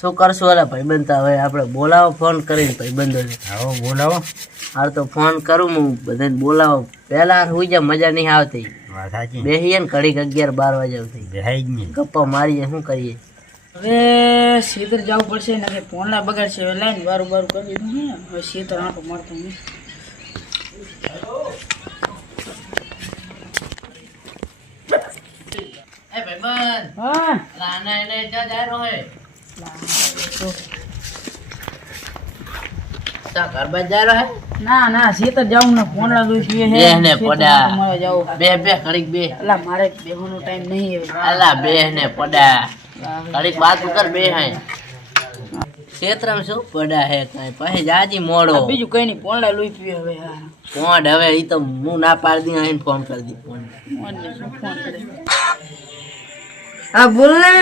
શું કરશું ઓલા ભાઈબંધ હવે આપણે બોલાવો ફોન કરીને ભાઈબંધોને. આવો બોલાવો. હાલ તો ફોન કરું હું બધાને બોલાવો. પહેલા હુઈ જા મજા નહીં આવતી. વાત સાચી. બેહીએ ને ઘડીક 11-12 વાગ્યા સુધી બેહાઈ જ નહીં. ગપ્પા મારીએ શું કરીએ. હવે શીતળ જવું પડશે ને કે ફોનલા બગાડશે હવે લાઈન બારું કરી દીધું ને હવે શીતળ આંટો મારતો નહીં. હા ના ના શીતળ જવું ને ફોનલા દોઈ પીએ હે બેહને પડા મારે જવું બે ઘડીક બે અલા મારે બેહવાનો ટાઈમ નહીં હવે. અલા બેહને પડા ઘડીક વાત કર બે હે ક્ષેત્રમાં શું પડા હે કાંઈ પછી જાજી મોડો બીજું કઈ નહીં ફોનલા લોહી પીએ હવે. હા ફોન હવે ઈ તો હું ના પાડી દી આઈને ફોન કરી દી ફોન. ફોન કરે. હા બોલ ને.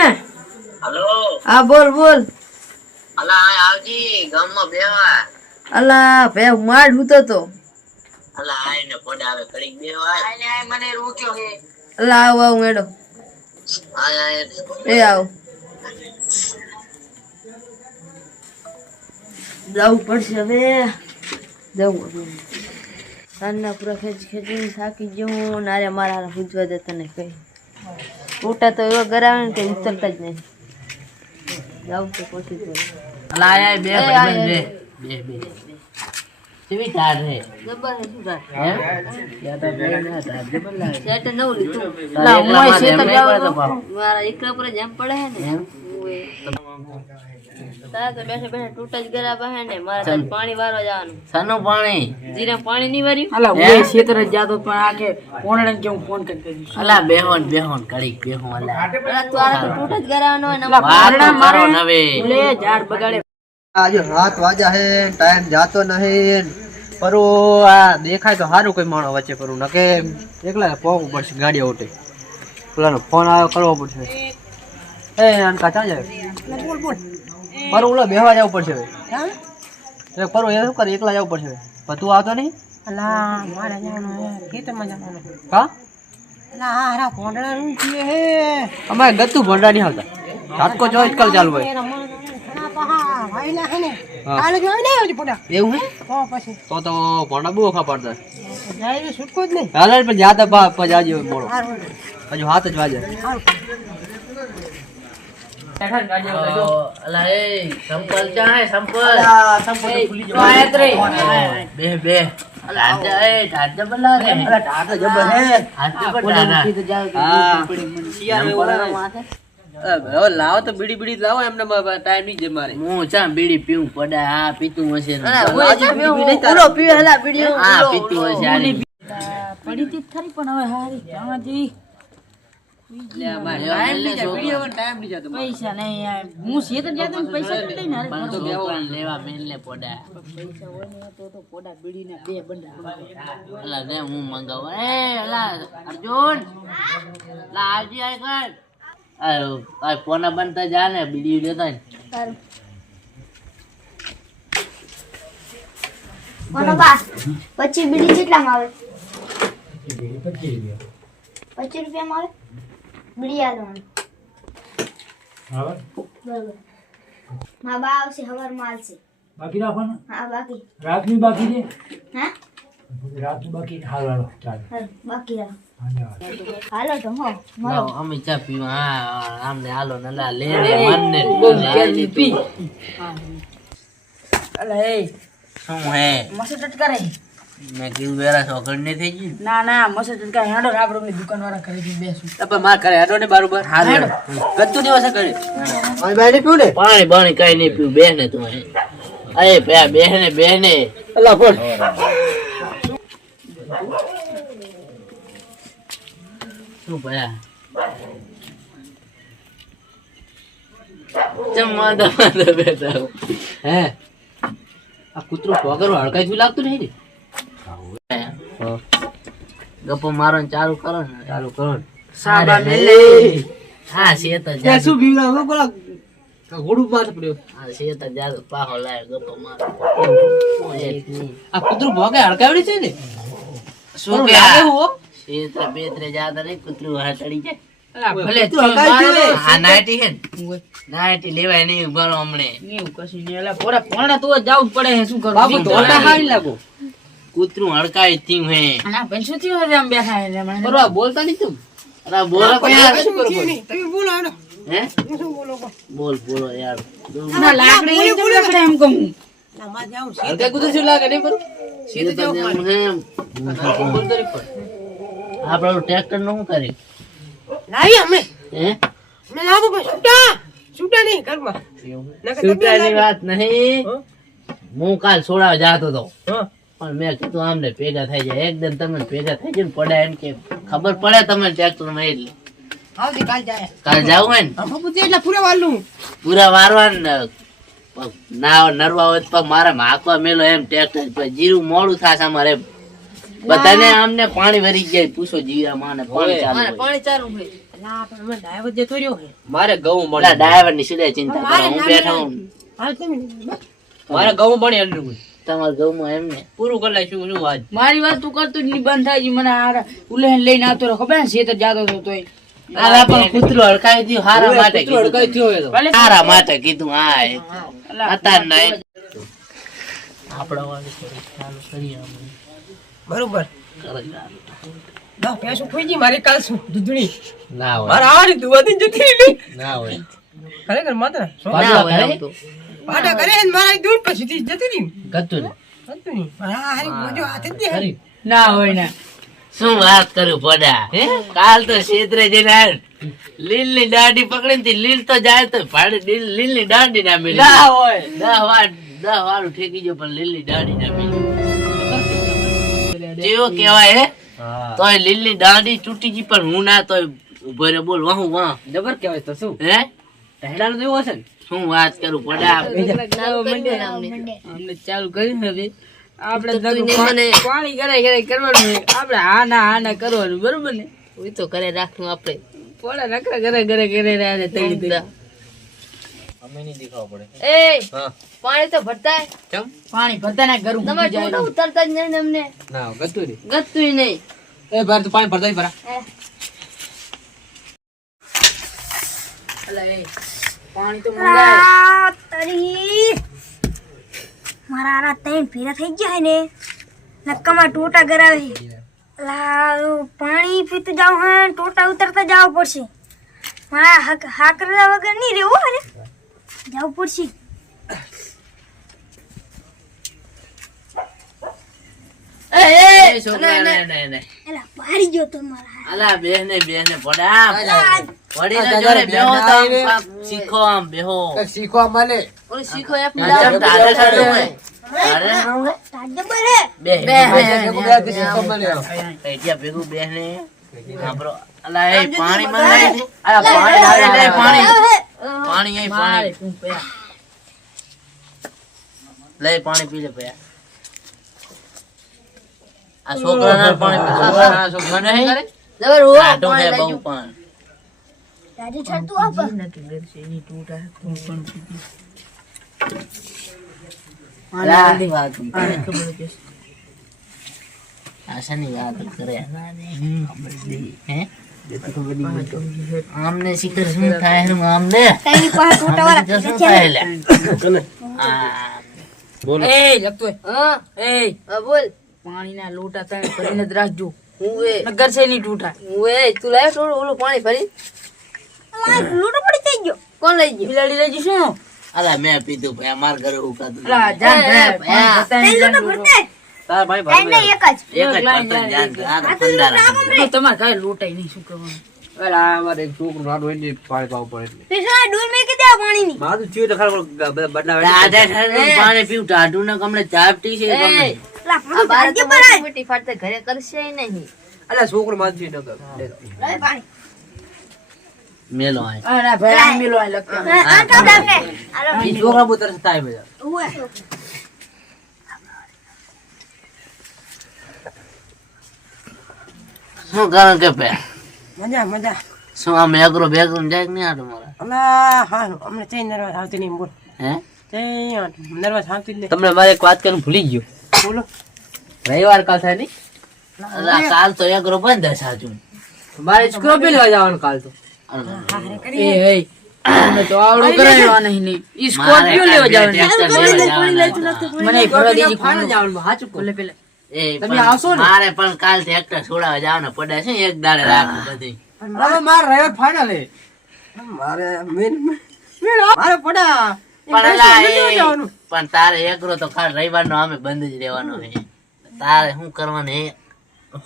હલો હા બોલ બોલ. અલા આવજી ગામમાં બેવા. અલા ભાઈ માડ હૂતો તો. અલા આઈને પડા હવે ઘડીક બેવા. આય મને રોક્યો હે. અલા આવ આવ મેડો. આય એ આવ. જવું પડશે હવે. જવું સાંજના પૂરા ખેંચીને થાકી ગયો નારે મારા પૂછવા જતા ને કઈ ફોટા તો એવા ગરાવે ને કે ઉતરતા જ નહીં. જવું તો પછી તો અલા આય બે ભાઈબંધ બે બે કેવી કાર હે જબર હે શું થાય હે યા તો બે ના તા જબર લાગે. સેટ નવ લીધું. અલા હું એકલા સેટ માં જાવ તો મારા એકલા પર જેમ પડે હે ને એમ તારા તો બેઠા બેઠા તૂટા જ ગરા બહે ને મારે તો પાણી વારવા જવાનું. સનું પાણી જીરા પાણી નહીં વાર્યું. અલા હું શીતળ જ જાતો પણ આખે ફોનડા ને હું ફોન કરી દઈશ. અલા બેહોન ઘડીક બેહો અલા અલા તારા તો તૂટા જ ગરાવાનો હોય ને વાત તો કરો નવે લે ઝાડ બગાડે. આજે 7 વાગ્યા હે ટાઈમ જાતો નહીં પરો આ દેખાય તો સારું કોઈ માણો વચ્ચે પરું નકે એકલા પોવું પડશે ગાડી ઓટે પેલાનો ફોન આવ્યો કરવો પડશે એ અનકા ચા જાય બોલ બોલ પરો ઓલા બેહવા જવું પડશે હવે પરો એ શું કરે એકલા જવું પડશે પણ તું આવતો નહીં અલા મારે જવાનું ખેતરમાં જવાનું. હા અલા હારા ફોનડા નું છે હે. અમારે ગતું ભંડા નહીં આવતા રાજકો ચોઈસ કલ ચાલુ હોય હા. એવું હે તો ભંડા બહુ ઓખા પડતા હાલ પણ જાતા જાજો મોડો હજુ 7 જ વાગે અલા એ સંપલ ચા હે સંપલ બે અલા આજા એ ઢાઢ બલા રે અલા ઢાઢ જબર હે હાથ બડા હા શિયાર ઓલા માથે હવે લાવો તો બીડી લાવો એમને ટાઈમ નહીં જે મારે હું ચા બીડી પીવું પડા આ પીતું હશે ને પૂરો પીવે હલા વિડિયો આ પીતું હશે આની પડી તી ખરી પણ હવે હારી જવા જેવી ટાઈમ નહીં જતો પૈસા નહીં યાર હું શેતર જાતો ને પૈસા તો લઈને હારે પણ તો છોકરાને લેવા મેલને પડા પૈસા હોય ને તો પોડા બીડીના 2 બંડા. અલા ને હું મંગાવું એ અલા અર્જુન લા આવજી આય કર આ ફોન બનતા જા ને બીડી લેતા ને કોનો બા પછી બીડી કેટલામાં આવે? 25 રૂપિયામાં આવે બીડી આલવાનું. બરાબર હા બા આવશે હવારમાં આવશે. બાકી રાખવાના હા બાકી રાતની બાકી છે હા રાતનું બાકી હાલો હાલો ચાલો હા બાકી રાખ ધન્યવાદ હાલો તો હો લાવ અમે ચા પીવા હા આમને હાલો ને લા લે ને મનને પી અલા એ શું હે મસ્ત ટટકારે મેં કીધું વેરા સોગડ ને થઈ ગઈ ના ના મસ્ત ટટકારે હેડો આપણે દુકાન વાળા કરી દી બેસું. પણ માર કરે આડો ને બરોબર હાલો ગતું દિવસે કરે ઓય બાઈ પીવું ને પાણી બાણી કઈ નહીં પીવું બે ને તું અરે બે ને અલા ફોન શું ભયા ચમા બેઠા હે આ કૂતરો પગર હડકાઈ જેવું લાગતું નહીં ને ગપ્પો મારો ને ચાલુ કરો ને ચાલુ કરો સાબા મેલે હા છે તો ત્યાં શું બીવડા હવે બોલા ઘોડું માથે પડ્યો હા છે તો જાદુ પાહો લાય ગપ્પો મારો આ કૂતરો ભોગે હડકાવડી છે ને શું કે લાગે હું છે તો બે ત્રે જાદા નહીં કૂતરું હા ચડી જાય અલા, ભલે તું તું હંગાઈ મારો ગયો. આ નાઇટી છે ને ઓય, નાઇટી લેવાય નહીં બરો હમણે એવું કશું નહીં. અલા, પોરા પોણા તો જાવું જ પડે છે, શું કરું? બાપુ બીજું ધોળા કાંઈ હારી લાગો કૂતરું હડકાઈ થયું હે અલા, ભાઈ શું થયું હવે આમ બેઠા છે હમણાં? બરોબર બોલતા નહીં તું અરે બોલો કે યાર તમે બોલો હેડો. હે બોલ બોલો યાર ના, લાકડી લઈને કેમ લાકડી એમ કહું? હલકા કુદર શું લાગે નહીં બરોબર સીધું તો જેમ હે આપણું ટ્રેક્ટર નું શું કરી હે છૂટાની વાત નહીં હું કાલ છોડાવા જાતો હતો પણ મેં કીધું આમને ભેગા થઈ જાય એકદમ તમે ભેગા થઈ જાય ને પડ્યા એમ કે ખબર પડે તમને ટ્રેક્ટર માં એટલે કાલ જાવું હોય ને પૂરા વારવા ને ના નરવા હોય તો મારે હાંકવા મેલો એમ ટ્રેક્ટર જીરું મોડું થાશે અમારે એમ. બધાને આમને પાણી ભરી જાય પૂછો જીરા માને પાણી ચાલુ હોય. પાણી ચાલુ હોય. અલા, પણ અમે ડ્રાઈવર જતો રહ્યો છે. મારે ઘઉં મળે પેલા ડ્રાઈવર ની સીધે ચિંતા કરો હું બેઠો હું મારે ઘઉં મળે એટલું તમારા ઘઉંમાં એમ ને પૂરું કરી લઈશું શું આજ મારી વાત તું કરતું જ નહીં, બંધ થાય છે. મને આ ઉલેહન લઈને આવતો રહ્યો, ખબર ને શેતર જાતો હતો તોય. આલા પણ કૂતરું હડકાઈ દીધું હારા માટે કૂતરું હડકાઈ થયો હોય તો. ભલે હારા માટે કીધું હા અલા, હતા નહીં આપડા વાળી થોડી ચાલુ કરીએ અમે. બરોબર કરી ના હોય ના હોય ખરેખર માત્ર ના હોય આમ તો. ગતું ને ખરી. ના હોય ના. શું વાત કરું પોડા કાલ તો ક્ષેત્રે જઈને આવ્યો. લીલ ની દાઢી પકડી ને લીલ તો જાય તો ભાડે લીલ ની દાઢી ના મિલી ના હોય. 10 વાળું ઠેકી ગયો પણ લીલ ની દાઢી ના મિલી જેવો કેવાય હે હા તોય લીલ ની દાઢી તૂટી ગઈ પણ હું ના તોય ઉભો રે બોલ વાહ વાહ જબર કહેવાય તો શું હે હેડાનું જેવું હશે ને શું વાત કરું પોડા અમને ચાલુ કર્યું ને હવે આપણે પાણી કરે કરવાનું હોય. આપણે હા ના કરવાનું, બરોબર ને? તો કરે રાખવું આપણે પોળા નકરા કરે રહ્યા છે તઈ તઈ. અમે નહીં દેખાવ પડે એ હા પાણી તો ભરતા ચમ પાણી ભરતા ના કરું તમારે ટોટા ઉતરતા જ નહીં ને અમને ના ગતું નહીં ગતું નહીં એ બાર તો પાણી ભરતા ભરા અલા, એ પાણી તો મંગાય. તરી મારા આરા ત્રણ ફેરા થઈ ગયા ને નક્કામાં ટોટા કરાવે લા પાણી પીતું જાવ હે ટોટા ઉતરતા જાવ પડશે મારા હાકરા વગર નહીં રહેવું અરે જાવ પડશે એ છોકરા ને એલા પાડી ગયો તો મારા અલા બેહને પોડા પડી ને જોડે બેહો તો આમ શીખો આમ બેહો શીખવા મળે ઓલું શીખો એક આમ તારે સાડું હોય. તારે તાજે બરે બે શીખવા મળે ત્યાં ભેગું બેહને આપણો અલા એ પાણી મંગાય છે અલા પાણી લાવે લે પાણી અહીં મારે પાણી તું પયા. લે પાણી પી લે ભયા આ છોકરાના પાણી પીવા છોકરા નહીં જબર હો આટો હે બહુ પણ તાજે છતું આપ આની વાત આશાની વાત કરે હે આમને શિખર શું થાય એનું આમને તારી પાસે ટોટા વાળા શું થાય લે બોલો એ લગતો હોય. હા એ હા બોલ પાણીના લોટા ત્રણ ભરીને જ રાખજો, હું એ નગર છે નહીં તૂટા. તું લાવ થોડું ઓલું પાણી ભરી લૂટો પડી થઈ ગયો કોણ લઈ ગયું બિલાડી લઈ જઈશું ને? અલા મેં પીધું ભાઈ અમાર ઘરે ઉકાતું અલા, જાન ભાઈ, પાણી બતાવીને ત્રણ જાન લૂટો દોરો. ભરતે તાર ભાઈ ત્રણ નહીં એક જ એક જ લાઈન પતંગ જાન આ તો તો ખંડારા તમારે કાંઈ લોટાય નહીં, શું કરવાનું? અમારે એક છોકરું નાનું હોય ને પાણી પાવું પડે એટલે પેલા ડોલ મેં કીધે પાણીની મારું થયું તો ખરા બધા બદલાવે દાદા ઠાઠું પાણી પીવું ટાઢું ને કમણે ચાપટી છે ગમે. લા આ બાર પાણી તો તાજે ભરાય મીઠી ફાટતે ઘરે કરશે નહીં અલા છોકરું મારું થયું ન કર લે પાણી મેલો આય હા, ના ભાઈ, આ મેલો આ લગતા. આ તો તમને આલો એ છોકરા બહુ તરસ થાય બધા ઉવે શું કારણ કે પે મજા શું આમ એગ્રો બેગ્રો જાય કે નહીં આ તમારા અલા હા અમને ચઈ નર્વસ આવતી નહીં બોલ હે ચઈ નર્વસ આવતી જ નહીં તમને મારે એક વાત કરીને ભૂલી ગયો બોલો રવિવાર કાલ થાય નહીં અલા કાલ તો એગ્રો બંધ હશે સાચું મારે સ્કોર્પિયો લેવા જવાનું કાલ તો. એ અમે તો આવડું કરાવ્યા નહીં ઈ સ્કોર્પિયો લેવા જવાનું મને ફરવા દેજી ફાઇનલ જવાનું સાચું કહો. એ તમે પણ આવશો ને? મારે પણ કાલ ટ્રેક્ટર છોડાવવા જવાનું પડે છે એક દાડે રાખું બધી હવે મારે રવિવાર ફાઇનલ હે. મારે પડા પણ અલા એ પણ તારે એકરો તો ખાલી રવિવારનો અમે બંધ જ રહેવાનો છે તારે શું કરવાનું હે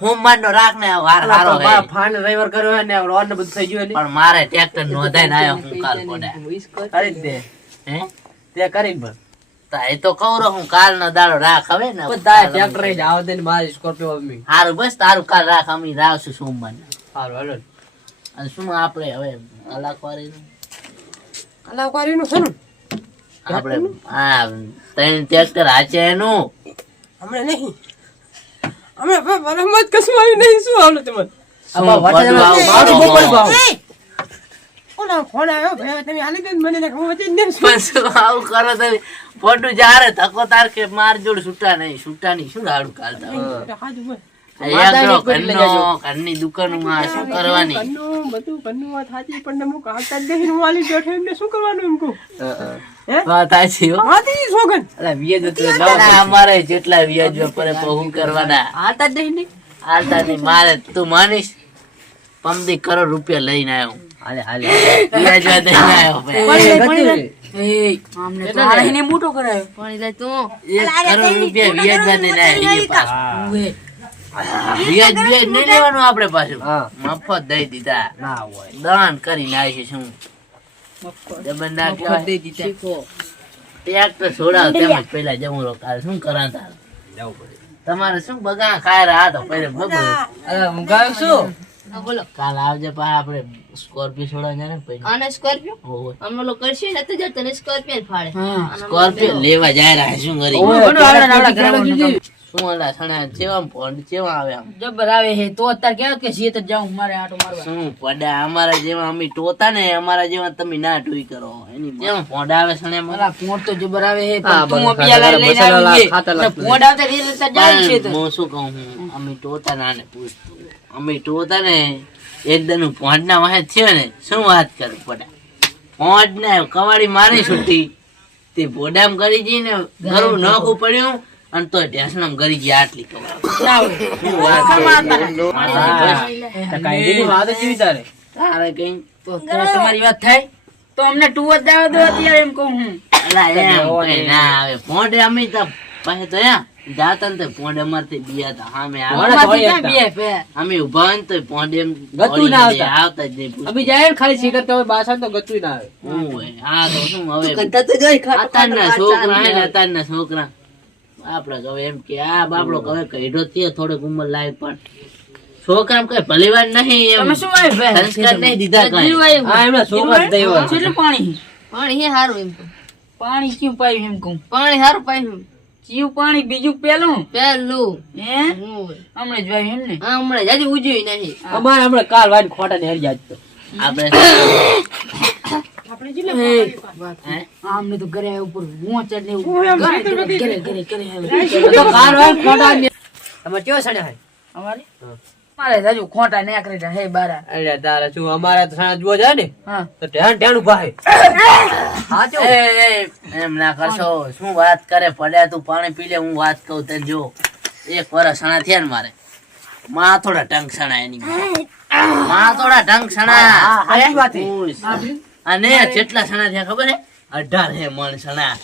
સોમવારનો રાખ ને વાર હારો હે ફાઇનલ રવિવાર કર્યો હે ને રોડ ને બધું થઈ ગયું હે ને. પણ મારે ટ્રેક્ટર નોંધાઈને આવ્યો હું કાલ પડે કરી જ દે હે તે કરી ભર તા એ તો કવરો હું કાલ નો દાડો રાખ હવે ને બધા ટ્રેક્ટર લઈને આવો દે ને મારી સ્કોર્પિયો મમ્મી. હારું બસ તારું કાલ રાખ અમે રાખશું સોમવાર હારું હાલો. અને શું આપણે હવે અલાકવારીનું કલાકારીનું છે ને આપણે આ ત્રણ ટ્રેક્ટર હાચે એનું હમણાં નહીં હમણાં રમત કશું આવ્યું નહીં શું આવડું તમને આબા બધું આવું મારું મારું બોલ ભાવ. ઓલા ફોન આવ્યો ભાઈ તમે આલી દે ને મને હું વચ્ચે જ નહીં પણ શું આવું કરો તમે ફોટું જારે ધક્કો તાર કે માર જોડ છૂટા નહીં શું રાડું કાઢતા હાજુ બોલ ઘરની દુકાનમાં શું કરવાની કન્નું બધું કન્નું વાત સાચી પણ હું કાઢતા જ નહીં હું આલી બેઠો એમને શું કરવાનું એમ કહું વાત સાચી હો. હાથી સોગન અલા વ્યાજ હતું અલા, અમારે જેટલા વ્યાજ પડે બહુ કરવાના આતા જ નહીં ને. હાલતા નહીં મારે તું માનીશ 15 કરોડ રૂપિયા લઈને આવ્યો હાલે હાલે વ્યાજવા દઈને આવ્યો ભાઈ. એ આમને તો આને મોટો કરાયો પાણી લે તું 1 કરોડ રૂપિયા વ્યાજવા દઈને આવ્યો એ પાછો. ઉએ વ્યાજ નહીં લેવાનું આપણે પાછું હા. મફત દઈ દીધા ના હોય દાન કરીને આવી શું જબરદસ્ત ના કહેવાય. ટ્રેક્ટર છોડાવ તેમ પેલા જમુરો કાલ શું કરાતા જવું પડે. તમારે શું બગા ખાય રહ્યા તો પહેલે બગો અલા હું ગાયો છું. બોલો કાલ આવજે પા આપણે સ્કોર્પિયો છોડાવ જાય ને પહેલે આને સ્કોર્પિયો ઓય. અમને લોકો કરશે ને તો જ તને સ્કોર્પિયો ફાડે હા સ્કોર્પિયો લેવા જાય રહ્યા શું કરી ઓય આવડા કરાવવાનું શું અલા સણા ચેવા ફોન ચેવા આવે આમ જબર આવે હે તો અત્યારે કેવો કે સીત જાઉં મારે આટો મારવા શું પડ્યા અમારા જેવા અમે ટોતા ને અમારા જેવા તમે ના ટોઈ કરો એની જેવા ફોડા આવે સણે મારા પોંડ તો જબર આવે હે હા, તું બધું પિયા લઈને મસાલા આવી ખાતા ને લાગતું. પોંડ આવતા રે તો જાય છે તો હું શું કહું હું અમે ટોતા ના ને પૂછતું અમે ટોતા ને એકદમ પોંડ ના વાહે થયો ને શું વાત કરું પડ્યા પોંડ ને કવાડી મારી છૂટી તે ભોડામ કરી જઈને ઘરું નોખું પડ્યું અને તો ઢેસણામ ગરી ગયા આટલી કવાડી શું વાત કરું? કાંઈ વાત જ જેવી તારે. તારે કઈ તો તમારી વાત થાય તો અમને ટુ જ દાવ દો અત્યારે એમ કહું હું અલા એમ કઈ ના આવે પોંડે અમે તો પાસે તો જાતા ને તો પોંડે અમારથી બિયા તા સામે આવે પોંડે અમારથી ક્યાં બે પે અમે ઉભા હોય ને તો પોંડે એમ ગતું ના આવતા. આવતા જ નહીં અભી જાય ને ખાલી સીધા તો બાસા તો ગતું ના આવે. શું હોય આ તો શું હવે અત્યારના છોકરા હે ને અત્યારના છોકરા આપડે હવે એમ કે આ બાપડો હવે કઈડો તે થોડોક ઉંમર લાયક પણ છોકરા કઈ ભલીવાર નહીં તમે એમ શું આવે બે સંસ્કાર નહીં દીધા કઈ હા એમના છોકરા જ દઈ કેટલું પાણી પાણી હે હારું એમ તો. પાણી ક્યું પાયું એમ કહું પાણી હારું પાયું ચીયું પાણી બીજું પેલું પેલું હે હમણાં જ વાયું એમ ને હા હમણાં જાજી ઉજવી નહીં અમારે હમણાં કાલ વાઈને ખોટા ને હેરી જાત તો. આપડે આમને તો ઘરે ઉપર હું ચડ ને ઘરે ઘરે ઘરે આવે તો કાલ વાઈને ખોટા ને તમારે કેવો સડ્યા હે? અમારે મારે હજુ ખોટા નેકરી રહ્યા હે બારા અરે તારે શું અમારે તો સાંજ જોવા જાય ને હા તો ઢેણ ઢેણ ઉભા હે. હા તો એમ ના કરશો શું વાત કરે પડ્યા તું પાણી પી લે હું વાત કહું તને જો 1 વર્ષ સણા થયા ને મારે માં થોડા ટંક સણા એની માં થોડા ટંક સણા સાચી વાત હે. અને કેટલા સણા થયા ખબર હે 18 મણ સણા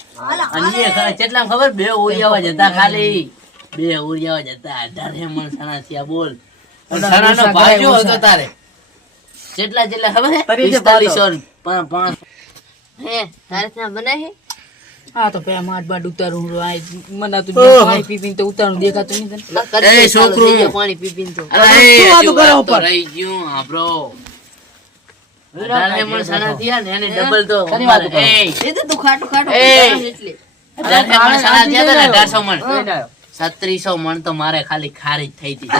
અને એ કેટલા ખબર 2 ઓરિયાવા જતા ખાલી 2 ઓરિયાવા જતા 18 મણ સણા થયા બોલ સણાનો ભાવ જો હતો તારે કેટલા ખબર હે 4500 હે તારે ત્યાં બનાય હે હા તો પે માટ બાટ ઉતારું મને તો પાણી પી પીને તો ઉતારું દેખાતું નહીં તને એ છોકરું. પાણી પી પીને તો અરે શું વાતું હજુ કરો વાત તો ઉપર? રહી ગયું આપણો 18 મણ સણા થયા ને એને ડબલ તો ખરી વાત કરો. એ તો તું ખાટું ખાટું એ. ખાટું એટલે 18 મણ સણા થયા હતા ને 1800 મણ લઈને આવ્યો. 3600 મણ તો મારે ખાલી ખારી જ થઈ હતી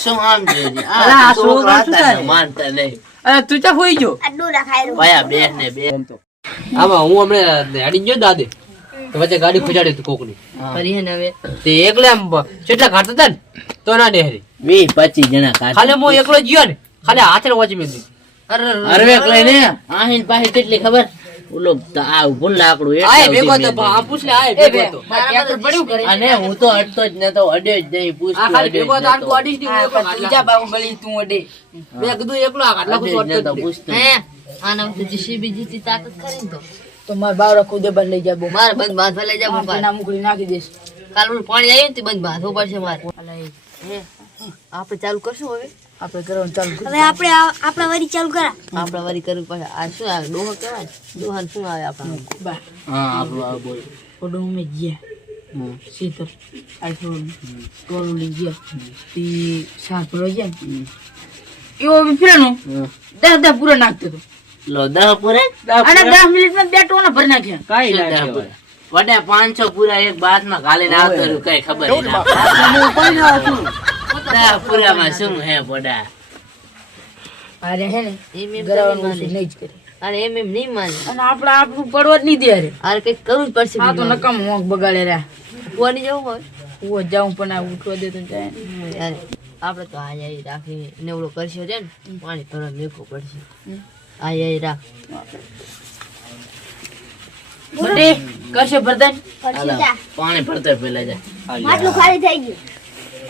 શું આમ જોઈજે અલા, આ છોકરા છોકરા શું હતા ને થાય? માનતા નહીં અરે તું ચા હોઈ ગયો આ ડોરા ખાઈ રહ્યો ભયા બે ને બે આમાં હું હમણાં હેડી ગયો દાદે તો વચ્ચે ગાડી ખુજાડી હતી કોકની ફરી હે ને હવે તે એકલે આમ કેટલા ઘાટ હતા ને તો ના ડેહરી 20-25 જણા કાઢે. ખાલી હું એકલો જ ગયો ને ખાલી હાથે વોચી મેં અરવેક લઈને આહીન પાસે કેટલી ખબર ઓલો આ ઉભું લાકડું આય એટલા ભેગો સુધી તો મેં આ પૂછ લે આય ભેગો તો બરાબર પડ્યું કરે. અને હું તો અડતો જ નતો, અડ્યો જ નહીં, આ પૂછતો ખાલી અડ્યો ભેગો જ તો આટલું નતો. અડીશ ની હું એકલો બીજા બાહુબલી તું અડે મેં કીધું એકલો આ આટલા અડ્યો કુછ જ નતો, અડતો પૂછતો. હે આના તો જીસીબી જીતી તાકાત ખરી ને તો માર બાવડા ખુદે બસ લઈ જા બો મારે બંધ બાંધવા લઈ જાવ બાપા. ના મુકડી નાખી દેશ કાલ ઓલું પાણી આવ્યું ને તે બંધ બાંધવું પડશે મારે. હે આપણે ચાલુ કરશું હવે. આપણે કરવાનું ચાલુ હવે આપણે આપણા વારી ચાલુ કરા. આપણે વરી કરવું પડશે. આ શું આવે ડોહો કહેવાય ડોહાને શું આવે આપણા બા હા આપણું આ બોલ. ઓડો મે ગયા સીતર આઈફોન ટોલો લઈ ગયા તી સાત ભરો ગયા એવો ફિરાનો 10 પૂરા નાખતો તો લો 10 પૂરે અને 10 મિનિટમાં 2 ટોના ભરી નાખ્યા કાઈ શું 10 ના પૂરે? વડે 500 પૂરા એક બાથમાં ઘાલીને આવતો રહ્યો, કઈ ખબર ય ના. 10 પૂરામાં શું હે પોડા? અરે હે ને એમ એમ ગરાવાનું માને. ઓછું નહીં જ કરે અરે એમ એમ નહીં માને. અને આપણે આપણું પડવા જ નહીં દે અરે અરે કંઈક કરવું જ પડશે. આ તો નકામ મોંઘ બગાડે રહ્યા કુવાની જવું હોય હું જાઉં પણ આ ઉઠવા દે તો જાય અરે આપણે તો આ આઈ રાખી ને ઓલો કરશો છે ને પાણી ભરવા મેકવું પડશે. આ આઈ રાખ. બટે કરશે બરદાન હાલો, પાણી ભરતો પેલા જા. માટલું ખાલી થઈ ગયું.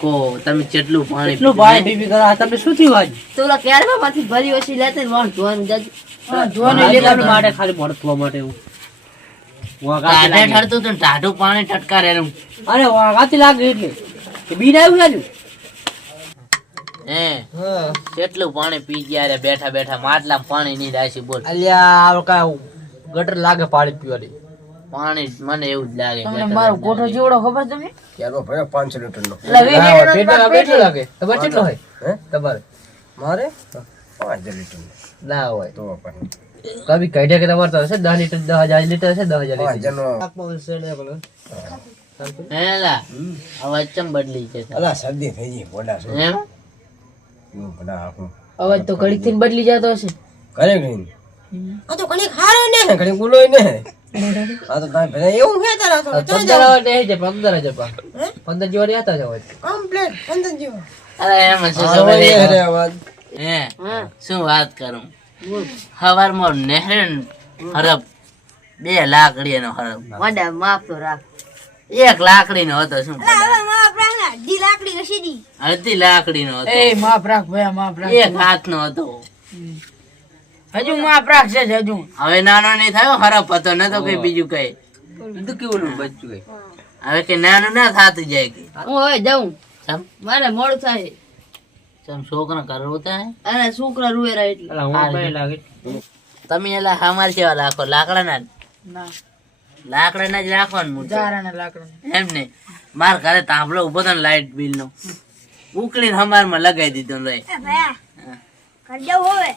કો તમે કેટલું પાણી એટલું ભાઈ બીબી કરા તમે શું થયું આજ તો ઓલા ક્યારમાં માંથી ભરી ઓછી લેતે ને વાણ ધોવાનું જાજુ. જોને આજ લેવા આપણે માટે ખાલી ભરતવા માટે એવું ટાઢે ઠરતું હતું ને ટાઢું પાણી ટટકારે એનું. અરે વાગાતી લાગે એટલે કે બીન આવ્યું આજુ હે કેટલું પાણી પી ગયા રે બેઠા બેઠા, માટલામાં પાણી નહીં રાશી બોલ. અલ્યા આ કાય ગટર લાગે પાણી પીવાની પાણી જ મને એવું જ લાગે. તમને મારો કોઠો જેવડો ખબર તમે ક્યારનો ભર્યો 500 લીટરનો. પેટમાં કેટલું લાગે તમારે કેટલો હોય હે? તમારે મારે 5 લીટરનો. ના હોય તો પણ કભી કાઢ્યા કે તમારે તો હશે 10 લીટર 10,000 લીટર હશે 10,000 લીટર 5 જણનો. હેલા અવાજ ચમ બદલી છે અલા શરદી થઈ ગઈ બોલા શું એમ? હું ભલા આખું અવાજ તો ઘડીક થી બદલી જતો હશે ઘરે ગઈ આ તો ઘણી ખારો ને ઘણી ગુલોય ને આ તો તારે ભલે એવું હે તારા તો 15 આવે તે છે 15 જપા 15 જેવા રહ્યા હતા હોય કમ્પ્લીટ 15 જેવો અરે એમ શું આવો ખબર એ છે? રે અવાજ. હે શું વાત કરું, હવારમાં નહેરન હરપ 2 લાકડીનો હરપ, વાંડા માપ તો રાખ. 1 લાકડીનો હતો. શું હવે માં આપણે અડધી લાકડી ઘસી દી. અડધી લાકડીનો હતો, એ માપ રાખ ભાઈ માપ રાખ 1 હાથનો હતો. હજુ માપ રાખશે જ હજુ હવે નાનો નહીં થયો, હરપ હતો ન તો કઈ બીજું કઈ. બધું કેવું બચ્ચું ગઈ હવે કે નાનું ના થાતું જાય કે હું હવે જાઉં, ચમ મારે મોડું થાય. ચમ છોકરા કરવું થાય. અરે છોકરા રૂવેરા એટલે. અલા હું કઈ લાગે તમે એલા હમાર કેવા લાખો લાકડાના જ? ના લાકડાના જ રાખવાનું મૂળ તો. ચારાના લાકડા એમ ને માર ઘરે તાંભલો ઉભો હતો ને લાઈટ બિલ નો, ઉકળીને હમારમાં લગાઈ દીધો ને રહી. એ ભયા ઘર જવું હવે.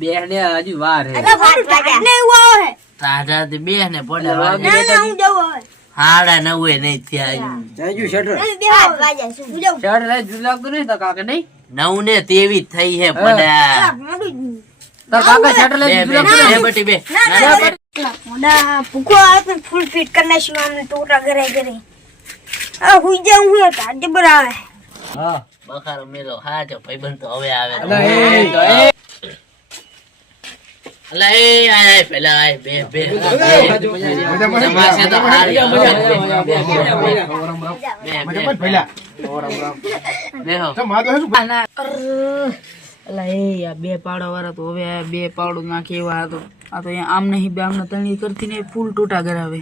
બેહને હજી વાર હે એટલે મારું ટાટા ને એવું આવે. તાજાથી બે ને પડ્યા વાગે. ના ના હું જવું હવે. 9:30 નહીં થયા હજુ. જાજુ શટર નહીં બેહવા વાગ્યા છે. હું જવું. ચાર લાઈ જુ લાગતું નહીં તો કાકે નહીં 9:23 થઈ હે પડ્યા. મોઢું જ. તો કાકા ચાર લાઈ બે બટી બે. ના ના મોઢા ભૂખો આવે તો ફૂલ ફિટ કરી નાખ્યું આમને ટોટા કરે કરે. આ હુઈ જાઉં હું ટાટે પર આવે. હા બખારો મેલો હાચો ભાઈબંધ તો હવે આવે. અલા એ અલા એ આય પેલા આય બે બે તમાશે તો હારી અલા એ આ 2 પાવડા વાળા તો હવે આ 2 પાવડું નાખે એવા હતો. આ તો અહીંયા આમ નહીં બે આમને તણી કરતી ને ફૂલ ટોટા કરાવે.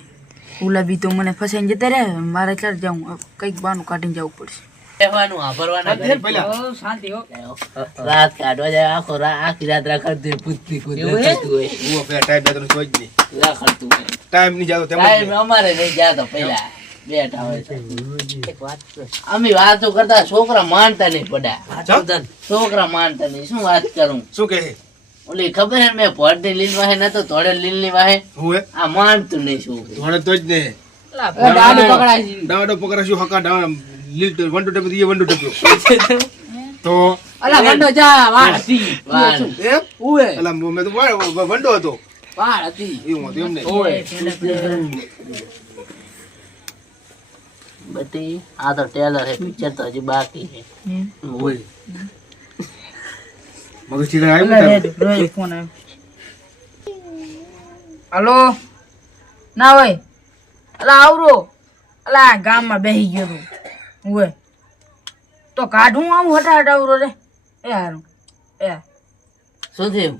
ઓલા બી તો મને ફસાઈને જતા રહ્યા, મારે ક્યારે જાઉં, કઈક બાનું કાઢીને જવું પડશે. રહેવાનું વાપરવાના શાંતિ હો. રાત કાઢવા જાય આખી રાત રખડતું પૂછતી રખડતું હોય રખડતું હોય. ટાઈમ નહીં જાતો ટાઈમ અમારે નહીં જાતો પેલા બેઠા હોય છે. અમે વાતો કરતા છોકરા માનતા નહીં પડ્યા, છોકરા માનતા નહીં. શું વાત કરું, શું કહે ઓલી ખબર હે મેં ભરતી લીલ વાહે નતો થોડે લીલ ની વાહે હું આ માનતું નહીં છોકરું. ધોણે તો જ ને દાડો પકડાય છે. દાડો પકડાશું હકા દાડા લીટર 1 ટપ દીએ 1 ટપ તો અલા વંડો જા વાળ હતી વાળ. એમ ઉએ અલા મેં તો વંડો હતો વાળ હતી એવું હતું એમ ને ઓએ બધી આ તો ટેલર છે, પિક્ચર તો હજી બાકી છે. મગજ થી આવ્યું ને ફોન આવ્યો. હલો ના હોય અલા આવરો અલા ગામમાં બેસી ગયો તું હોય તો કાઢું આવું હટાહટ આવરો રે એ હારું એ શું થયું?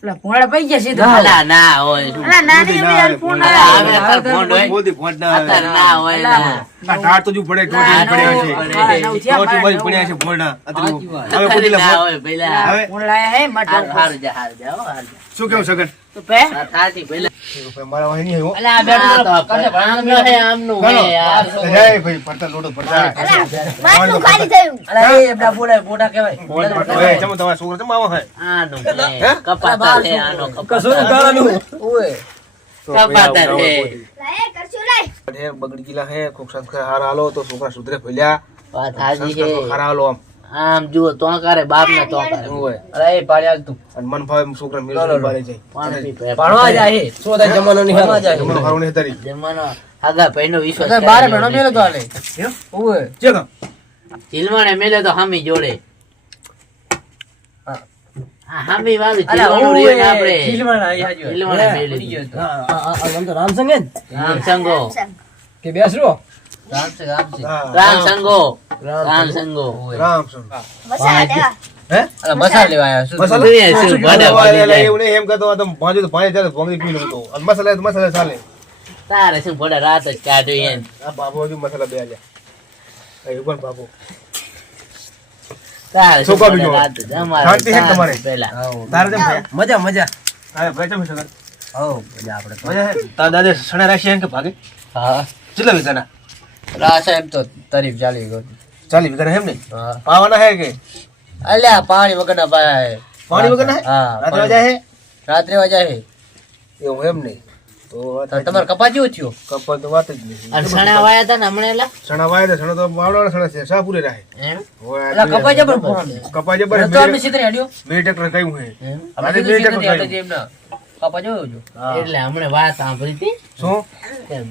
પેલા ભોળા પઈ ગયા સીધા અલા ના હોય શું? અલા નાની એવી યાર ફોન અલા, આવે હવે તાર ફોન હોય? અત્યારે ના હોય ના. આ ટાટ તો જો પડે ટોટી પડ્યા છે ટોટી બળી પડ્યા છે ભોળના અત્યારે હવે અત્યારે પોતીલા ના હોય પેલા. હવે ફોન લાયા હે માટા હારું જા, હારું જા, હો, હારું જા. શું કેવું સગન તો પે આ થાતી પેલા. મારા વાહી નહીં આવ્યો અલા આ આ બેઠો તો આમનો હે, આમનું હે યાર. જય ભાઈ પડતા લોડો પડતા માટલું ખાલી થયું. અલા એ આપડા બોડા કહેવાય ઓય ચમો તમારા છોકરો ચમ આવો હે આનું હે. કપાતા હે, આનો કપાતા. ઓય કપાતા હે. લાય કરશું લાય. ઢેર બગડી ગયેલા હે કોક સંસ્કાર હારા હાલો તો છોકરા સુધરે ફેલ્યા વાત હાજી સંસ્કાર તો છે. હારા હાલો આમ આમ જુઓ તો કરે બાપ ને તો કરે. ઓય અલા એ પાડ્યા તું અને મન ભાવે છોકરા મિલ બારે જાય પાણી પી પે. ભણવા જાય શું થાય જમાનો ની ભણવા જાય જમણો હારો ને તારી જમાનો આગા ભાઈનો વિશ્વાસ તો કરે બારે એવું ભણો નહીં. મેલો તો આલે ઓય જે કામ ચીલવાણે મેલે તો હામી જોડે. હા. આ હામી વાળું અલા ચીલવાણું ઓય રીએ ને આપણે. ચીલવાણા આયા જો ચીલવાણે મેલી દીધું. આમ તો રામસંગ હે રામ સંગો. કે બેસરો રામ સંગો. રામ સંગો. રામ સર મસાલા દેવા. હે અલા મસાલા લેવા આયા શું મસાલા શું શું ભાડા ભાડી જાય. એવું નહીં એમ કહેતો તમે ભાંજો તો ભાંજે ચાલે ભોંગી પી લો તો અને મસાલા તો મસાલા ચાલે તારે શું ભડા રાત જ કાઢ્યું એમ. આ બાબુ હજુ મસાલા બે આલ્યા એ પણ બાબુ તારે શું છોકરા ભડા બીજો. રાત જ. અમારે શાંતિ છે ને તમારે? પેલા. તારે કેમ છે મજા મજા હા ભાઈ ચમ સગન હો મજા આપણે મજા હે તાર દાદા સણા રાશી એમ કે ભાગે હા કેટલા વીઘાના રા સાહેબ તો તારીફ ચાલી ગયો 40 વીઘાના એમ ને હા પાવાના હે કે અલ્યા પાણી વગરના પાયા પાણી વગરના હે હા રાત્રે વાજા હે રાત્રે વાજા હે એવું એમ નહીં તો તો તમારે કપા જેવું થયો કપલ તો વાત જ નહીં અને સણા વાયા હતા ને હમણાં એલા? સણા વાય તો સણા તો વાવડાના સણા છે શાહપુરે રહે એમ? અલા કપા જબર ફોન કપા જબર તો અમે સીધે હેડ્યો બે ટ્રેક્ટર કહ્યું હે એમ? આપણે બે સીધે ટ્રેક્ટર હેડ્યો કહ્યું એમ ના કપા જોયો જો એટલે હમણાં વાત સાંભળી હતી શું કેમ?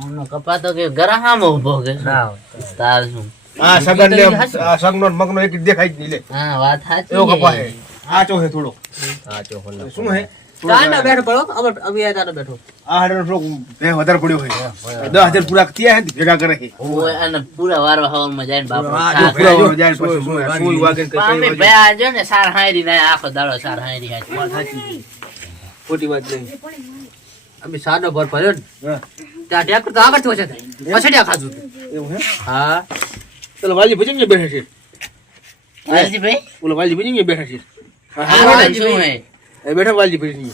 આમનો કપા તો કે ગરાહામાં ઊભો કે શું? ના તાર શું? આ સગન ને આ સગનો ને મગનો એક દેખાય જ નહીં લે હા વાત સાચી એવો કપા છે. હે આચો હે થોડો હા ચો ફોન શું હે તાના બેઠો પડો અમે તાનો બેઠો આ હાડનો થોડો બે વધારે પડ્યો હે 10,000 પૂરા થયા હે ભેગા કરે હે ઓય, અને પૂરા વારવા હવામાં જાય ને બાપુ. પૂરા વાળો જાય પછી શું વાગે કઈ પામે વાગે ભયા જો ને સાર હાયરી ના આખો દાડો સાર હાયરી હાચી. ખોટી વાત નહીં અમે સાનો ભર ભર્યો ને હા ત્યાં ટ્રેક્ટર તો આગળ થયો છે પછડિયા ખાધું એવું હે હા પેલો વાલજી ભજી ને બેઠા છે વાલજીભાઈ? ઓલો વાલજી ભજી ને બેઠા છે હા, વાલજી શું હે? એ બેઠા વાલજી ભજી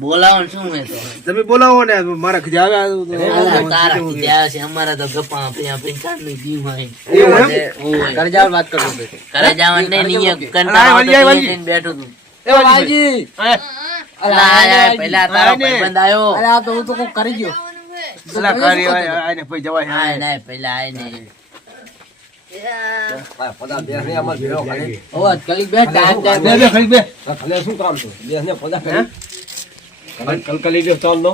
બોલાવો ને શું હે તો? તમે બોલાવો ને મારા ખીજે આવે અલા, તારા કીધે આવે છે, અમારા તો ગપ્પા આપી આપીને કાઢની દીવ હોય. એવું એમ ઓય. ઘરે જાવ વાત કરજો ઘરે જવાનું નહીં, અહીંયા કંટાળો અલા, આવતો વાલજી, તો વાલજી. જઈને બેઠો તું. એ વાલજી અલા, આય, પેલા તારો ભાઈબંધ આયો. અરે આ તો હું તો કોક કરી ગયો પેલા કરી આને પછી જવાય આય ને, પેલા આય ને. ઓવા કલી બે ટાઈમ બે બે ખાલી બે શું કામ છે બે ને પદા હે કલકલી જો ચાલ નો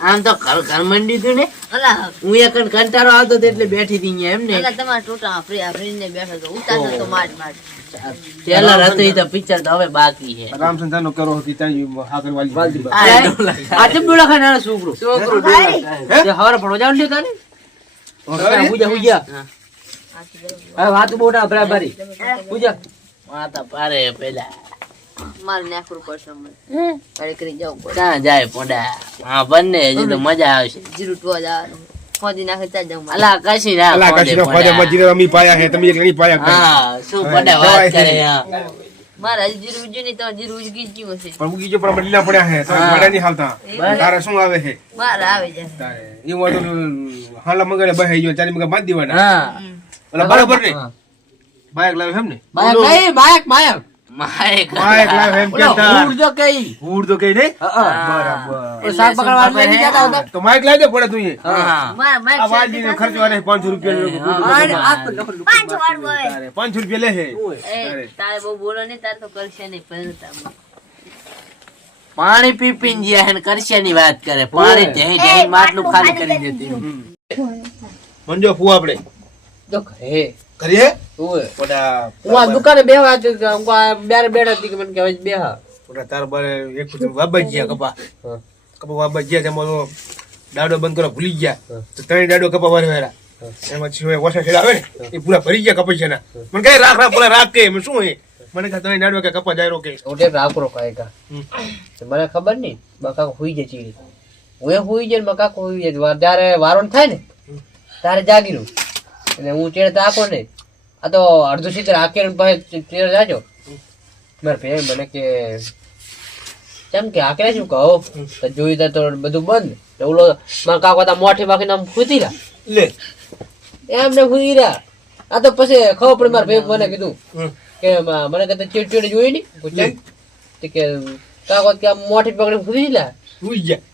આમ તો ઘર મંડી તું ને. અલા હું એક કંટાળો આવતો તો એટલે બેઠી હતી અહીંયા, એમ ને. અલા તમારા ટોટા ફ્રીને બેઠો તો ઉતારતો તો માર ટેલર હતું ઈ તો પિક્ચર તો હવે બાકી છે. રામચંદ્ર નો કરો હતી ત્યાં હા કરી વાલજી આ ચમ બોલા ખાના છોકરો છોકરો તે હવારે ભણવા જાવ ને તારે પૂજા પૂજા હવે વાત બોટા બરાબરી પૂજા માતા પારે પેલા મારે નાખવું પડશે મને ગાડી કરી જવું પડે ક્યાં જાય પોડા? હા બંને હજી તો મજા આવશે. જીરું ટુવા જવાનું ખોદી નાખે ત્યાં જવું મારે. અલા કશી ના અલા ખોદે કાશી નો પોડા. ખોદે મજીને અમી પાયા હે તમે એક લઈ પાયા હા શું પોડા વાત કરે હા. મારે હજી જીરું ઉજ્યું નહીં તો જીરું ઉજગી જ ગયું હશે પણ મૂકી જો પણ લીલા પડ્યા હે તો માડા નહીં હાલતા તારે શું આવે હે મારે આવે જાય તારે એ વાતો હાલા મગરે બહે ગયો ચારી મગર બાંધી દેવાના હા ઓલા બરાબર ને બાઈક લાવે એમ ને માયક નહીં માયક માયક માયક બાઈક લાવે એમ કેતા ઉડ જો કઈ ઉડ તો કઈ નહીં બરાબર એટલે શાક બકરવા શું લઈ જતા હતા તો બાઈક લાવી દે પડે તું એ હા મારે આ વાલજી નો ખર્ચો આને 500 રૂપિયા પાંચ વાળવો હોય. તારે 500 રૂપિયા લે હે એ તારે બહુ બોલો નહીં તારે તો કરશે નહીં પહેરતા પાણી પી પીને જ્યાં હે ને કરશે ની વાત કરે. પાણી જઈ જઈ માટલું ખાલી કરી દેતી. મંજો ફૂ આપણે તો ઘરે કરીએ ઓય ઓડા હું આ દુકાને બેહવા હતી તો હું આ બેર બેઠા હતી કે મને કહેવાય બેહા ઓડા તાર બારે એક પછી વાબાજીયા કપા હા. કપા વાબાજીયા તેમાં તો દાડો બંધ કરો ભૂલી ગયા તો ત્રણ દાડો કપા વારે વેરા એમાં છે ઓછા છેડા આવે ને એ પૂરા ભરી ગયા કપૈયાના મને કહે રાખ પૂરા રાખ કે એમ શું હે મને કહે ત્રણ દાડો કે કપા જાયરો કે ઓટે રાખરો કાયકા મને ખબર નહીં બકા હુઈ જાય ચીડી હું હુઈ જાય બકા હુઈ જાય જ્યારે વારોન થાય ને તારે જાગીરું એટલે હું ચેડ આખો નહીં આ તો અડધું સીધે આખી પાસે ચેડ જાજો મારે ભાઈ મને કે કેમ કે આખરે શું કહો તો જોયું તો બધું બંધ તો ઓલો મારા કાકો તા મોઠી બાકી નામ ફૂતી રહ્યા લે એમને ફૂતી રહ્યા આ તો પછી ખબર પડે મારા ભાઈ મને કીધું કે મને કહેતા ચીડ જોઈ નહીં પૂછ્યા કે કાકો કે મોઠી પકડી ફૂતી રહ્યા હુઈ ગયા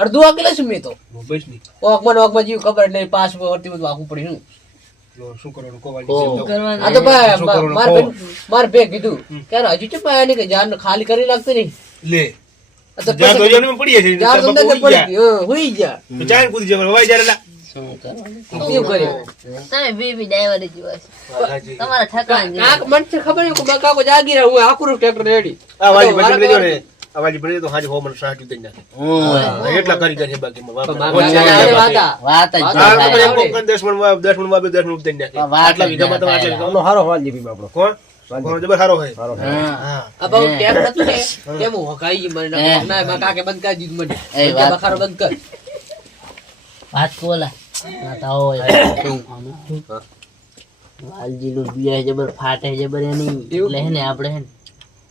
અડધું વાગેલા છું મેં તો બસ ની ઓકમાં જીવ ખબર નહીં પાસ વર્તી બધું આખું પડ્યું શું કરવાનું કોવાલી આ તો માર બે કીધું કે હજુ ચપ આયા નહીં કે જાન ખાલી કરી નાખતી નહીં લે આ તો જા તો જોને પડીએ છે જાર તો અંદર પડી ગઈ હુઈ જા તો ચાઈન કૂદી જબર વાઈ જારેલા શું કરવાનું કેમ કર્યું તમે બેબી ડ્રાઈવર જ હોય તમારા ઠકાણ કાક મન છે ખબર નહીં કે કાકો જાગી રહ્યા હું આખું ટ્રેક્ટર રેડી આ વાજી બચી લેજો ને આ વાજી બની તો હાજી હો મને સાચું દઈ નાખે એટલા કરી કરી બાકી વાત જ આ તો પછી કોકન 10 મણ દઈ નાખે આટલા વિઘામાં તો આટલા વિઘામાં હારો હાલ જીબી બાપડો કોણ કોણ જબર હારો હે હા આ બહુ ટેપ નતું ને કેમ હું હકાઈ ગઈ મને ના માં કાકે બંધ કરી દીધું મને એ વાત. બખારો બંધ કર વાત કોલા ના તો હોય શું વાલજીનું બિયા જબર ફાટે જબર એની એટલે હે ને આપણે હે ને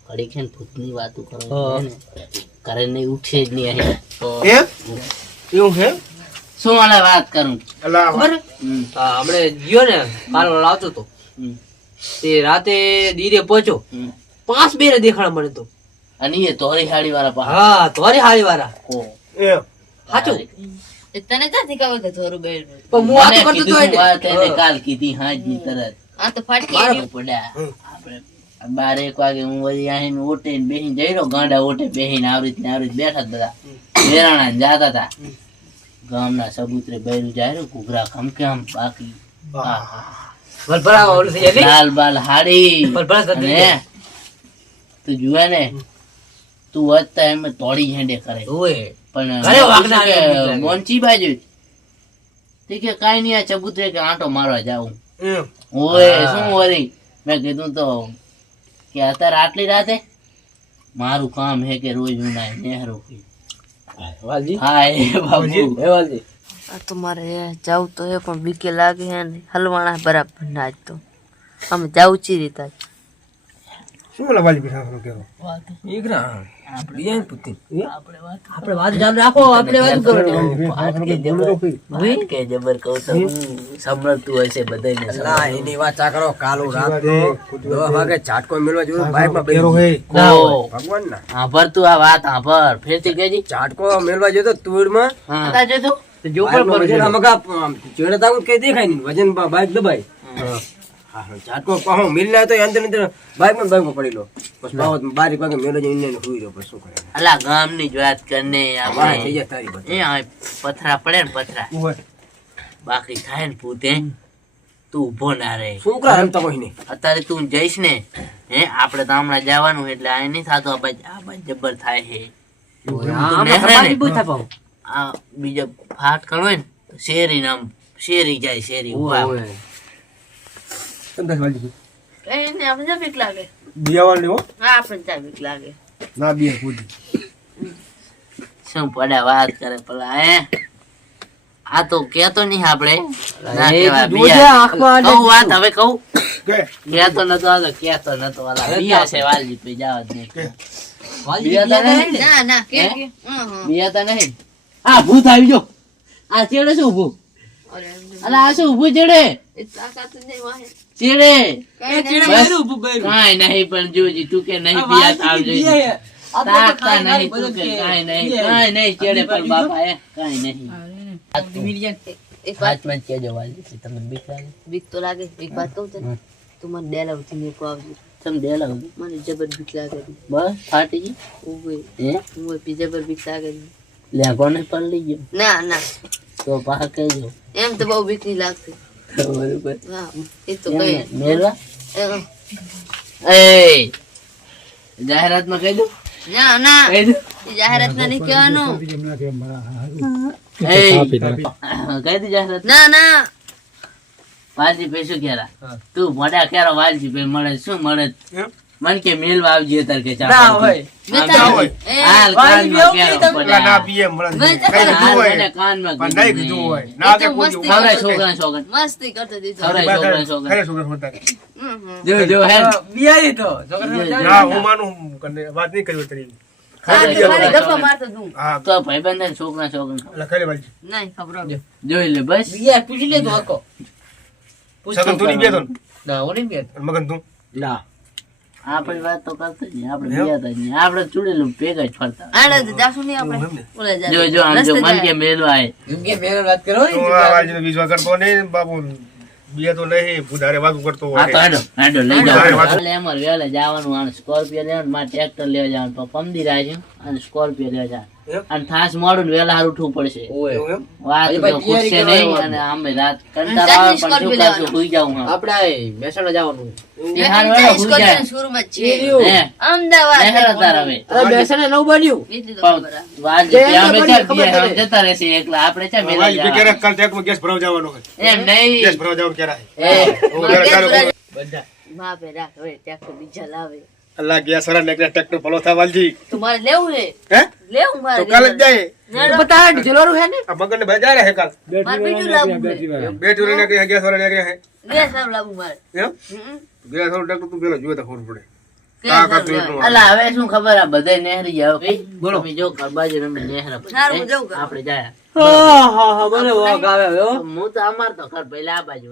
ઘડી ખેન ભૂતની વાતો કરવાની હે ને કરે નહીં ઉઠે જ નહીં અહીં એમ એવું હે શું આલે વાત કરું અલા ખબર હા હમણે ગયો ને કાલ લાવતો તો હમ. તે રાતે ધીરે પહોંચ્યો હમ. 5 બેરે દેખાડા મને તો અને એ તોરી હાડી વાળા પાસે હા તોરી હારી વાળા એમ સાચું તને ક્યાંથી ખબર કે થોડું બેડ પણ હું આ તો કરતો તો કીધું વાત એને એટલે કાલ કીધી હાજી તરત આ તો ફાટી મારું પડ્યા આપણે 12 વાગે હું વળી આહીને ઓટીને બેહીને જઈ રહ્યો ગાંડા ઓટે બેહીને આવી રીત બેઠા જ બધા વેરાણા ને જાતા હતા ગામના સબૂતરે બૈરું જાય રહ્યું ઘૂઘરા ખમકે આમ બાકી ભલભલા ઓલું થઈ જાય લાલ બાલ હાડી ભલભલા થતી અને તું જુએ ને તું વધતા એમ તોડી હેંડે કરે ઓય પણ ઘરે વાગના કે આવે એમ મોંચી બાજુ તે કે કાઈ નહીં આ ચબૂતરે કે આંટો મારવા જાઉં એમ ઓય શું વરી મેં કીધું તો કે અત્યારે આટલી રાતે મારું કામ હે કે રોજ હું ના નહેરો વાલજી હા એ બાબુ એ વાલજી આ તો મારે જાવું તો હે પણ બીકે લાગે હે ને હલવાણા બરાબર ના જ તો અમે જાવું ચી રીતે શું ઓલા વાજી બેઠા કેવો ઈગરા બિયાન પુતી આપણે વાત જાન રાખો આપણે વાત કરો વાત કે જબર કહું તો સંભળતું હશે બધાને ના એની વાત ચા કરો કાલુ રાત 10 વાગે ઝાટકો મેળવા જોયું બાઇક માં કેરો હે ભગવાન ના આભર તું આ વાત આભર ફેરથી કહેજી ઝાટકો મેળવા જોયો તો તુડ માં હા જો તું જો પણ વજન મગા ચેડે તા કઈ દેખાય નહીં વજન બાઇક દબાઈ હા ઝાટકો પાહો મિલ ના તો અંદર બાઇક માં પડી લો બસ બાવત બારીક વાગે મેળવા જઈને ઇન્ડિયન હુઈ રહ્યો પછી શું કરે અલા ગામની જ વાત કરને વાહ થઈ આપણે જાય તારી વાત એ આ પથરા પડે ને પથરા બાકી થાય ને પૂતે તું ઊભો ના રહે શું કરા રમતા કોઈ નહીં અત્યારે તું જઈશ ને હે આપણે તો હમણાં જવાનું એટલે આ નહીં થતું આ બાજ જબર થાય છે તું નહેરે ને, આ બીજો ફાટ કરો ને તો શેરી નામ શેરી જાય શેરી ઉભા કેમ થાય વાજી એને આપણે જા બીક લાગે બિયાવાળ હો હા આપણે જા બીક લાગે ના બિયા કૂદી શું પડ્યા વાત કરે પેલા હે આ તો કેતો નહીં આપણે ના એ કહેવાય તું બિયા. જોજે આંખમાં કહું વાત હવે કહું કે કેતો નતો આ તો કેતો નતો વાલા બિયા છે વાલજી પે જવા જ નહીં વાલજી બિયા તો નહીં ને? ના ના કે હે? હમ બિયા તો નહીં આ ભૂત આવી જો આ ચેડે શું ઊભું અરે અલા આ શું ઊભું ચેડે એ તાકાત નહીં વાહે ચેડે કઈ કાંઈ નહીં પણ જોજી તું કે નહીં બિયા થાવ જોઈએ તાકતા નહીં તું કે કાંઈ નહીં ચેડે પણ બાપા એ કાંઈ નહીં એક વાત હાથમાં જ કહેજો વાલજી તમને બીક લાગે બીક તો લાગે એક વાત કહું તને તું મને ડેલા ઉઠી મેકો આવજો તમે ડેલા મને જબર બીક લાગે બસ ફાટી ગઈ ઓવે હે ઓવે પી જબર બીક લાગે લે કોને પણ લઈ ગયો ના ના તો પાછા કહેજો. એમ તો બહુ બીક નહીં લાગતી. બરોબર. હા એ તો કઈ મેલવા એ, એ જાહેરાતમાં કહી દઉં ના ના કહી દઉં એ જાહેરાત ના નહીં કહેવાનું. એમના કે એ કહી દઉં જાહેરાત ના ના વાલજી ભાઈ શું કેરા તું મોડા કેરો વાલજી ભાઈ મળે શું મળે મન કે મેલવા આવજે અત્યારે કે ચા પાણી. મેં ના હોય. એ હાલ કાનમાં કેરો પેલા ના પડ્યા. પીએ મળે ભાઈ, કઈ કીધું હાલ હોય મને કાનમાં પણ નહીં કીધું કીધું હોય નહીં. ના કે એ તો કોઈ મસ્તી ખવડાય કરતો છોકરા છોકરા મસ્તી કરતો દીધો. ખવડાય છોકરા છોકરા ખરે છોકરા છોકરા. જો જો હે ના હું માનું કને વાત નહીં કરી તારી ખાલી ગપ્પા મારતો તું. હા તો ભાઈબંધ છોકરા છોકરા એટલે ખરે ભાઈ નહીં ખબર જોઈ લે બસ પૂછી લે તો હકો સગન તું નહીં બેતો ને? ના હું નહીં ગયા અને મગન તું આપણી વાત તો કરતા જ નહીં આપણે ગયા તા જ નહીં આપણે ચૂડેલું ભેગા જ ફરતા આડે તો જાશું નહીં આપણે ઓલે જા. જો જો આમ જો રસ્તે મન જાય. કે મેલવા આય એમ કે મેરે વાત કરો તું આ વાલજીનો વિશ્વાસ કરતો નહીં બાપુ બે તો નહીં ભૂધારે વાતું કરતો હા તો હોય હેડો હેડો લઈ હેડો, જાઓ હેડો. એટલે અમારે વેલે જવાનું અને સ્કોર્પિયો લેવાનું મારે ટ્રેક્ટર લેવા જવાનું તો પમદી રાય છે અને સ્કોર્પિયો લેવા જવાનું અને થાસ મોડું ને વેલા હારું ઉઠવું પડશે ઓય એવું એમ? વાત હજી તો ભાઈ ખુશ છે તૈયારી નહીં કરવા અને આમે રાત અને કંટાળો આવે ચાલીસ પણ શું સ્કોર્પિયો કરશું હુઈ જાઉં હા આપણે આ મહેસાણા જવાનું એ હારું ચાલીસ હેડો, હુઈ જાય. સ્કોર્પિયો શોરૂમ જ છે. હે અમદાવાદ નહેર તાર હવે અરે મહેસાણા નવું બન્યું એટલી તો પણ ખબર આ. વાત જે જે અમે એમને છે ખબર બે પડે. જતા રહેશે એકલા આપણે છે મેલા વાલજી જવાનું. ક્યારેક કાલ ટેકમાં ગેસ ભરાવા જવાનો હોય એમ નહીં ગેસ ભરાવા જવાનું ક્યારે એ હું ક્યારે ચાલુ બધા બાપે રાખ હવે ટ્રેક્ટર બીજા લાવે. અલ્લાહ ગેસ સરા ને ટ્રેક્ટર ભલો થા વાલજી તો મારે લેવું છે હે લેવું મારે તો કાલ જ જાય બતા ડીઝલવાળું હે ને આ મગન ને બજાર હે કાલ મારે બીજું લાવવું છે. બે ટુરી ને ગેસ વાળા નીકળ્યા હે ગેસ સારું લાવવું મારે. એમ હમ. ગેસ વાળું ટ્રેક્ટર તું પેલા જોયો તો ખબર પડે ગેસ કા કા સારું તું લાવે. એટલું અલા હવે શું ખબર આ બધા નહેરી જાવ બોલો તમે જો કરબાજી રમે નહેરા બધા. સારું, હું જાઉં ઘર. આપણે જાય હા હા હા મને વાગ આવે હવે હો. હું તો અમાર તો ઘર પહેલા આ બાજુ